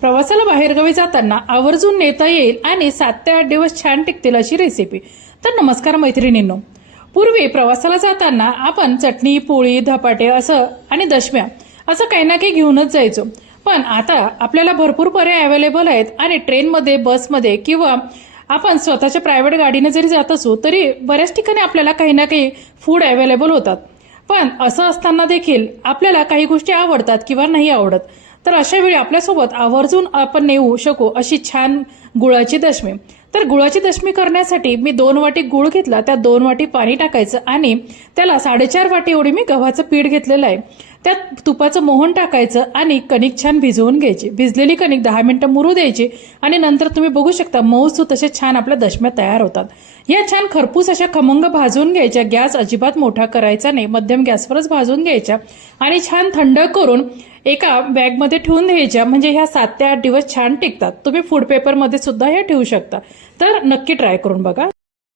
प्रवासाला बाहेरगावी जाताना आवर्जून नेता येईल आणि 7 ते 8 दिवस छान टिकतील अशी रेसिपी। तर नमस्कार मैत्रिणींनो, पूर्वी प्रवासाला जाताना आपण चटणी, पोळी, धपाटे असं आणि दशम्या असं काही ना काही घेऊनच जायचो। पण आता आपल्याला भरपूर पर्याय अवेलेबल आहेत आणि ट्रेनमध्ये, बसमध्ये किंवा आपण स्वतःच्या प्रायव्हेट गाडीने जरी जात असू तरी बऱ्याच ठिकाणी आपल्याला काही ना काही फूड अवेलेबल होतात। पण असं असताना देखील आपल्याला काही गोष्टी आवडतात किंवा नाही आवडत, तर अशा वेळी आपल्यासोबत आवर्जून आपण नेऊ शकू अशी छान गुळाची दशमी। तर गुळाची दशमी करण्यासाठी मी 2 वाटी गुळ घेतला, त्या 2 वाटी पाणी टाकायचं आणि त्याला 4.5 वाटी एवढी मी गव्हाचं पीठ घेतलेलं आहे। त्यात तुपाचं मोहन टाकायचं आणि कणिक छान भिजवून घ्यायची। भिजलेली कणिक 10 मिनिटं मुरू द्यायची आणि नंतर तुम्ही बघू शकता मऊसूत असे छान आपल्या दशम्या तयार होतात। या छान खरपूस अशा खमंग भाजून घ्यायच्या। गॅस अजिबात मोठा करायचा नाही, मध्यम गॅसवरच भाजून घ्यायच्या आणि छान थंड करून एका बॅगमध्ये ठेवून द्यायच्या। म्हणजे ह्या 7 ते 8 दिवस छान टिकतात। तुम्ही फूड पेपरमध्ये सुद्धा हे ठेवू शकता। तर नक्की ट्राय करून बघा।